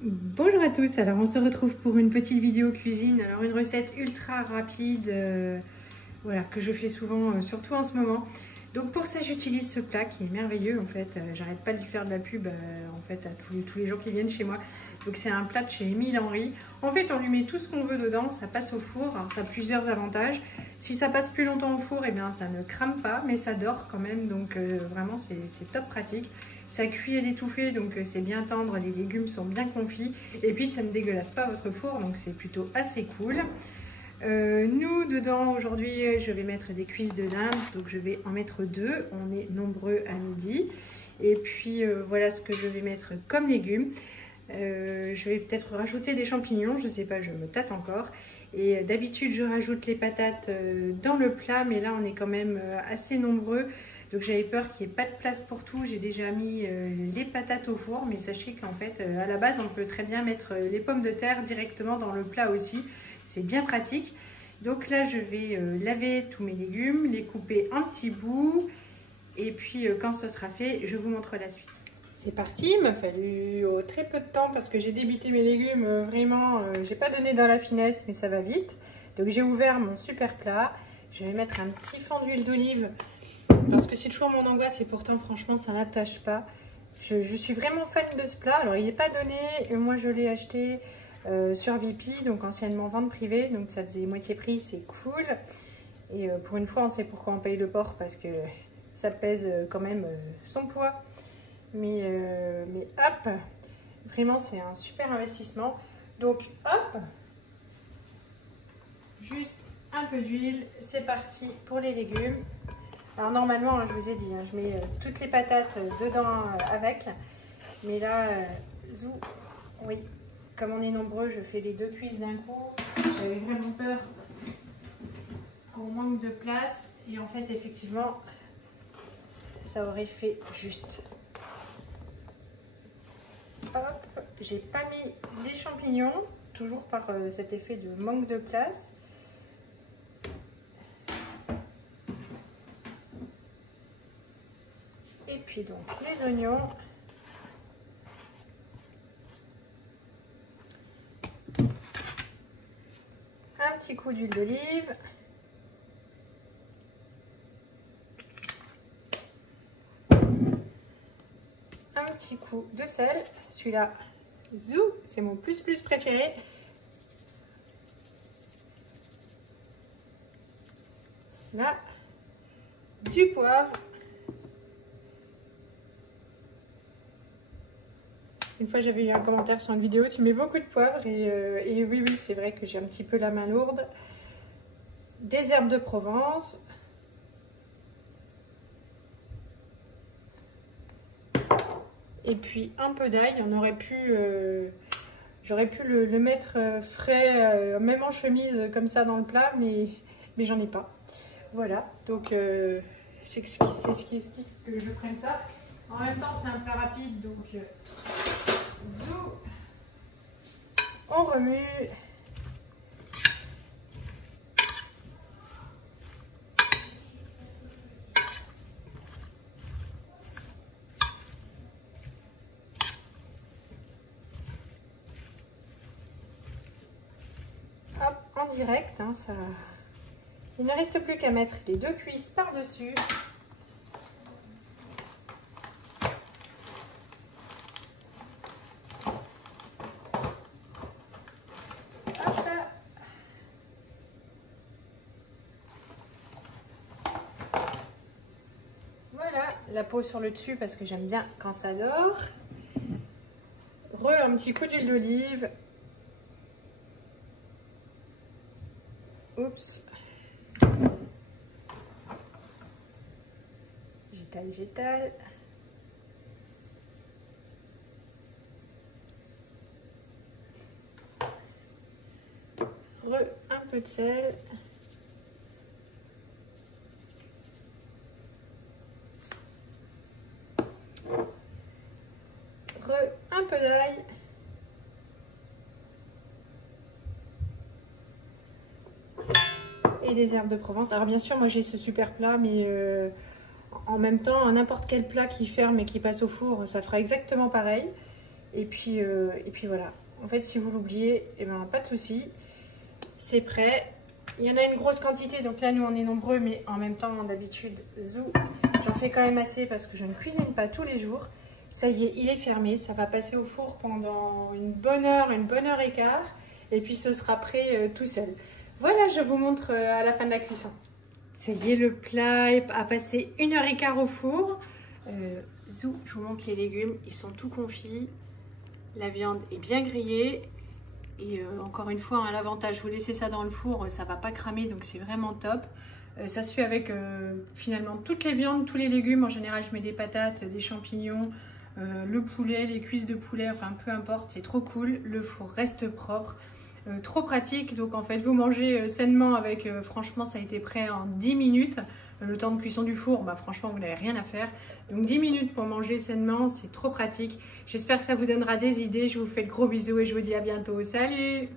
Bonjour à tous, alors on se retrouve pour une petite vidéo cuisine, alors une recette ultra rapide voilà, que je fais souvent, surtout en ce moment. Donc pour ça j'utilise ce plat qui est merveilleux en fait, j'arrête pas de lui faire de la pub en fait à tous les gens qui viennent chez moi. Donc c'est un plat de chez Émile Henry. En fait on lui met tout ce qu'on veut dedans, ça passe au four, alors ça a plusieurs avantages. Si ça passe plus longtemps au four, et bien ça ne crame pas mais ça dort quand même, donc vraiment c'est top pratique. Ça cuit à l'étouffée, donc c'est bien tendre, les légumes sont bien confits. Et puis ça ne dégueulasse pas votre four, donc c'est plutôt assez cool. Nous, dedans, aujourd'hui, je vais mettre des cuisses de dinde. Donc je vais en mettre 2. On est nombreux à midi. Et puis voilà ce que je vais mettre comme légumes. Je vais peut-être rajouter des champignons, je ne sais pas, je me tâte encore. Et d'habitude, je rajoute les patates dans le plat, mais là, on est quand même assez nombreux. Donc j'avais peur qu'il n'y ait pas de place pour tout. J'ai déjà mis les patates au four, mais sachez qu'en fait, à la base, on peut très bien mettre les pommes de terre directement dans le plat aussi. C'est bien pratique. Donc là, je vais laver tous mes légumes, les couper en petits bouts. Et puis, quand ce sera fait, je vous montre la suite. C'est parti, il m'a fallu très peu de temps parce que j'ai débité mes légumes. Vraiment, j'ai pas donné dans la finesse, mais ça va vite. Donc j'ai ouvert mon super plat. Je vais mettre un petit fond d'huile d'olive. Parce que c'est toujours mon angoisse et pourtant franchement ça n'attache pas. Je suis vraiment fan de ce plat. Alors il n'est pas donné, et moi je l'ai acheté sur Vipi, donc anciennement vente privée. Donc ça faisait moitié prix, c'est cool. Et pour une fois on sait pourquoi on paye le porc, parce que ça pèse quand même son poids. Mais hop, vraiment c'est un super investissement. Donc hop, juste un peu d'huile, c'est parti pour les légumes. Alors normalement, je vous ai dit, je mets toutes les patates dedans avec. Mais là, zou, oui, comme on est nombreux, je fais les 2 cuisses d'un coup. J'avais vraiment peur qu'on manque de place. Et en fait, effectivement, ça aurait fait juste. Hop, j'ai pas mis les champignons, toujours par cet effet de manque de place. Et puis donc les oignons. Un petit coup d'huile d'olive. Un petit coup de sel. Celui-là, zou, c'est mon plus préféré. Là, du poivre. Une fois, j'avais eu un commentaire sur une vidéo, tu mets beaucoup de poivre et oui, c'est vrai que j'ai un petit peu la main lourde. Des herbes de Provence. Et puis un peu d'ail. On aurait pu, j'aurais pu le mettre frais, même en chemise comme ça dans le plat, mais j'en ai pas. Voilà, donc c'est ce qui explique que je prenne ça. En même temps, c'est un plat rapide, donc on remue. Hop, en direct, hein, ça. Il ne reste plus qu'à mettre les 2 cuisses par-dessus. La peau sur le dessus parce que j'aime bien quand ça dort. Un petit coup d'huile d'olive. Oups. J'étale. Un peu de sel. Un peu d'ail. Et des herbes de Provence. Alors bien sûr, moi j'ai ce super plat, mais en même temps, n'importe quel plat qui ferme et qui passe au four, ça fera exactement pareil. Et puis voilà. En fait, si vous l'oubliez, eh ben, pas de souci. C'est prêt. Il y en a une grosse quantité, donc là, nous, on est nombreux, mais en même temps, d'habitude, j'en fais quand même assez parce que je ne cuisine pas tous les jours. Ça y est, il est fermé. Ça va passer au four pendant une bonne heure et quart. Et puis, ce sera prêt tout seul. Voilà, je vous montre à la fin de la cuisson. Ça y est, le plat a passé 1h15 au four. Je vous montre les légumes. Ils sont tout confits. La viande est bien grillée. Et encore une fois, hein, l'avantage, vous laissez ça dans le four, ça ne va pas cramer, donc c'est vraiment top. Ça se fait avec finalement toutes les viandes, tous les légumes. En général, je mets des patates, des champignons, le poulet, les cuisses de poulet, enfin peu importe, c'est trop cool. Le four reste propre, trop pratique. Donc en fait, vous mangez sainement avec, franchement, ça a été prêt en 10 minutes. Le temps de cuisson du four, bah, franchement, vous n'avez rien à faire. Donc 10 minutes pour manger sainement, c'est trop pratique. J'espère que ça vous donnera des idées. Je vous fais de gros bisous et je vous dis à bientôt. Salut!